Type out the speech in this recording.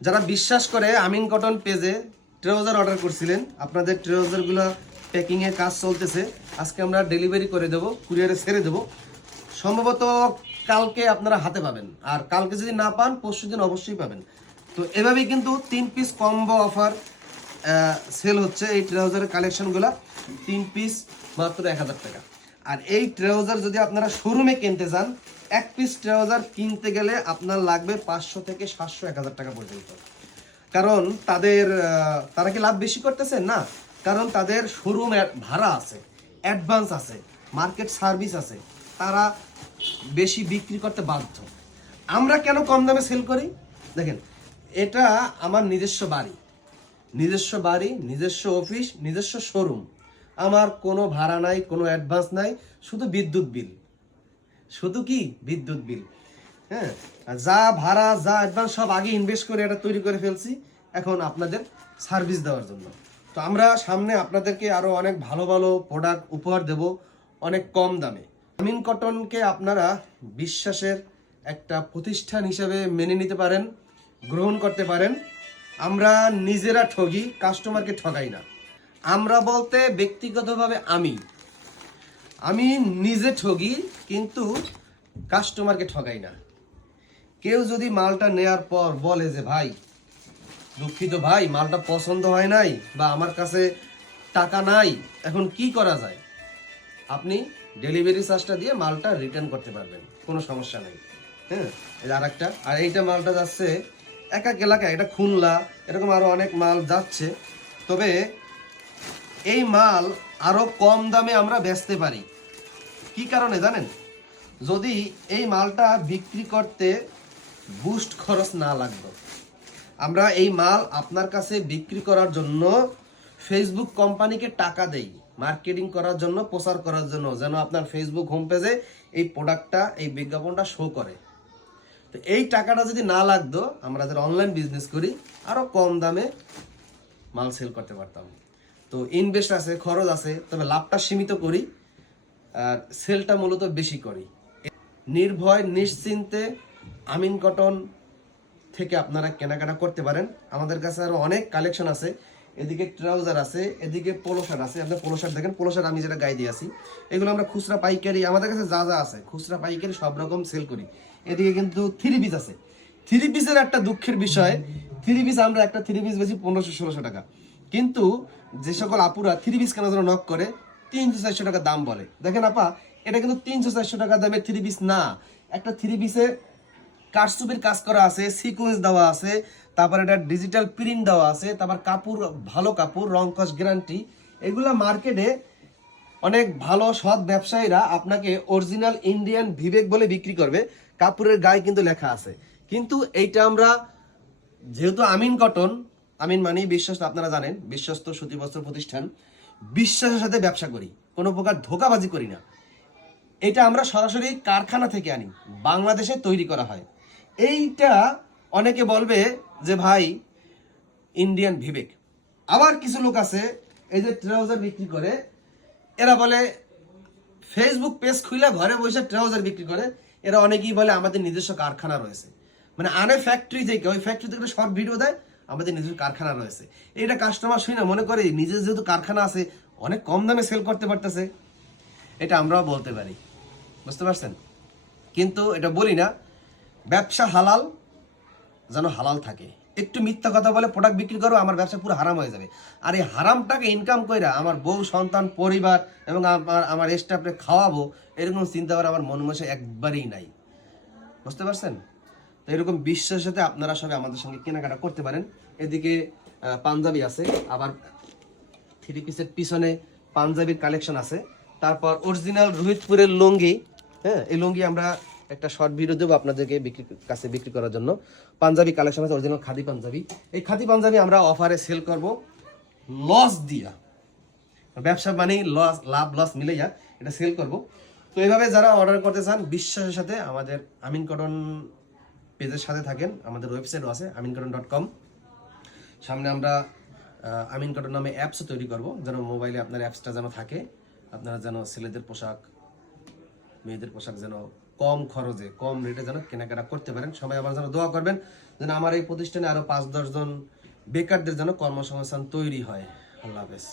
যারা বিশ্বাস করে আমিন কটন পেজে ট্রাউজার অর্ডার করছিলেন, আপনাদের ট্রাউজারগুলো প্যাকিংয়ের কাজ চলতেছে। আজকে আমরা ডেলিভারি করে দেবো কুরিয়ারে ছেড়ে দেবো। সম্ভবত কালকে আপনারা হাতে পাবেন। আর কালকে যদি না পান, পরশু দিন অবশ্যই পাবেন। তো এভাবেই কিন্তু তিন পিস কম্বো অফার সেল হচ্ছে এই ট্রাউজারের কালেকশনগুলো তিন পিস মাত্র এক হাজার টাকা। আর এই ট্রাউজার যদি আপনারা শোরুমে কিনতে চান, এক পিস ট্রাউজার কিনতে গেলে আপনার লাগবে পাঁচশো থেকে সাতশো, এক হাজার টাকা পর্যন্ত। কারণ তাদের তারা কি লাভ বেশি করতেছে? না। কারণ তাদের শোরুম ভাড়া আছে, অ্যাডভান্স আছে, মার্কেট সার্ভিস আছে, তারা বেশি বিক্রি করতে বাধ্য। আমরা কেন কম দামে সেল করি? দেখেন, এটা আমার নিজস্ব বাড়ি। নিজস্ব বাড়ি, নিজস্ব অফিস, নিজস্ব শোরুম। আমার কোনো ভাড়া নাই, কোনো অ্যাডভান্স নাই, শুধু বিদ্যুৎ বিল। শুধু কি? বিদ্যুৎ বিল। হ্যাঁ? যা ভাড়া, যা অ্যাডভান্স সব আগে ইনভেস্ট করে এটা তৈরি করে ফেলছি, এখন আপনাদের সার্ভিস দেওয়ার জন্য। তো আমরা সামনে আপনাদেরকে আরও অনেক ভালো ভালো প্রোডাক্ট উপহার দেব, অনেক কম দামে। আমিন কটনকে আপনারা বিশ্বাসের একটা প্রতিষ্ঠান হিসাবে মেনে নিতে পারেন, গ্রহণ করতে পারেন। আমরা নিজেরা ঠগি কাস্টমারকে ঠগাই না। আমরা বলতে ব্যক্তিগতভাবে আমি। আমি নিজে ঠগি, কিন্তু কাস্টমারকে ঠগাই না। কেউ যদি মালটা নেয়ার পর বলে যে, ভাই, দুঃখিত ভাই, মালটা পছন্দ হয় নাই বা আমার কাছে টাকা নাই, এখন কি করা যায়? আপনি ডেলিভারি চার্জটা দিয়ে মালটা রিটার্ন করতে পারবেন, কোনো সমস্যা নেই। হ্যাঁ আর একটা আর এইটা মালটা যাচ্ছে এক এক এলাকায়, এটা খুলনা, এরকম আরও অনেক মাল যাচ্ছে। তবে এই মাল আরও কম দামে আমরা বেচতে পারি। কি কারণে জানেন? যদি এই মালটা বিক্রি করতে বুস্ট খরচ না লাগতো। আমরা এই মাল আপনার কাছে বিক্রি করার জন্য ফেসবুক কোম্পানিকে টাকা দেই মার্কেটিং করার জন্য, প্রচার করার জন্য, যেন আপনার ফেসবুক হোম পেজে এই প্রোডাক্টটা এই বিজ্ঞাপনটা শো করে। তো এই টাকাটা যদি না লাগতো, আমরা যারা অনলাইন বিজনেস করি আরও কম দামে মাল সেল করতে পারতাম। তো ইনভেস্ট আছে, খরচ আছে, তবে লাভটা সীমিত করি আর সেলটা মূলত বেশি করি। নির্ভয়, নিশ্চিন্তে আমিন কটন থেকে আপনারা কেনাকাটা করতে পারেন। আমাদের কাছে আরও অনেক কালেকশন আছে। এদিকে ট্রাউজার আছে, এদিকে পোলো শার্ট আছে। আপনার পোলো শার্ট দেখেন পোলো শার্ট আমি যেটা গায়ে দিয়ে আসি এগুলো আমরা খুচরা পাইকারি, আমাদের কাছে যা যা আছে, খুচরা পাইকারি সব রকম সেল করি। এদিকে কিন্তু থ্রি পিস আছে। থ্রি পিসের একটা দুঃখের বিষয় থ্রি পিস আমরা একটা থ্রি পিস বেশি পনেরোশো, ষোলোশো টাকা। কিন্তু যে সকল আপুরা থ্রি পিস কেনার জন্য নক করে, তিনশো চারশো টাকা দাম বলে। দেখেন আপা, এটা কিন্তু তিনশো চারশো টাকা দামের থ্রি পিস না। একটা থ্রি পিসে কারচুপির কাজ করা আছে সিকোয়েন্স দেওয়া আছে, তারপর এটা ডিজিটাল প্রিন্ট দেওয়া আছে, তারপর কাপড়, ভালো কাপড়, রং কস গ্যারান্টি এগুলা মার্কেটে অনেক ভালো, সৎ ব্যবসায়ীরা আপনাকে অরিজিনাল ইন্ডিয়ান বিবেক বলে বিক্রি করবে। কাপড়ের গায়ে কিন্তু লেখা আছে। কিন্তু এইটা আমরা, যেহেতু আমিন কটন আমিন মানেই বিশ্বস্ত, আপনারা জানেন, বিশ্বস্ত সুতিবস্ত্র প্রতিষ্ঠান, বিশ্বাসের সাথে ব্যবসা করি। কোনো প্রকার ধোকাবাজি করি না। এটা আমরা সরাসরি কারখানা থেকে আনি, বাংলাদেশে তৈরি করা হয়। এইটা অনেকে বলবে যে, ভাই ইন্ডিয়ান ভিবেক আবার কিছু লোক আছে, এই যে ট্রাউজার বিক্রি করে, এরা বলে ফেসবুক পেজ খুলে ঘরে বসে ট্রাউজার বিক্রি করে। এরা অনেকেই বলে, আমাদের নিজস্ব কারখানা রয়েছে। মানে আনে ফ্যাক্টরি থেকে, ওই ফ্যাক্টরি থেকে শর্ট ভিডিও দেয় আমাদের নিজস্ব কারখানা রয়েছে। এটা কাস্টমার শুনে মনে করে নিজের যেহেতু কারখানা আছে, অনেক কম দামে সেল করতে পারতেছে। এটা আমরাও বলতে পারি। বুঝতে পারছেন? কিন্তু এটা বলি না, ব্যবসা হালাল যেন হালাল থাকে। একটু মিথ্যা কথা বলে প্রোডাক্ট বিক্রি করো, আমার ব্যবসা পুরো হারাম হয়ে যাবে। আর এই হারামটাকে ইনকাম কইরা আমার বউ, সন্তান, পরিবার এবং আমার আমার স্টাফকে খাওয়াবো, এরকম চিন্তা আমার মন মনে একবারেই নাই। বুঝতে পারছেন? তো এরকম বিশ্বাসের সাথে আপনারা সবাই আমাদের সঙ্গে কেনাকাটা করতে পারেন। এদিকে পাঞ্জাবি আছে, আবার থ্রি পিসের পিছনে পাঞ্জাবির কালেকশন আছে। তারপর অরিজিনাল রোহিতপুরের লুঙ্গি হ্যাঁ এই লুঙ্গি আমরা একটা শর্ট ভিডিও দেবো আপনাদেরকে বিক্রি, কাছে বিক্রি করার জন্য। পাঞ্জাবি কালেকশন আছে অরিজিনাল খাদি পাঞ্জাবি। এই খাদি পাঞ্জাবি আমরা অফারে সেল করব। লস দিয়া। ব্যবসা মানেই লস লাভ লস মিলে যাক এটা সেল করব। তো এইভাবে যারা অর্ডার করতে চান, বিশ্বাসের সাথে আমাদের আমিন কটন পেজের সাথে থাকেন, আমাদের ওয়েবসাইটও আছে আমিন কটন ডট কম। সামনে আমরা আমিন কটন নামে অ্যাপসও তৈরি করব, যেন মোবাইলে আপনার অ্যাপসটা যেন থাকে, আপনারা যেন ছেলেদের পোশাক, মেয়েদের পোশাক যেন কম খরচে, কম রেটে যেন কেনাকাটা করতে পারেন। সবাই আমার যেন দোয়া করবেন, যেন আমার এই প্রতিষ্ঠানে আরও পাঁচ দশজন বেকারদের যেন কর্মসংস্থান তৈরি হয়। আল্লাহ হাফেজ।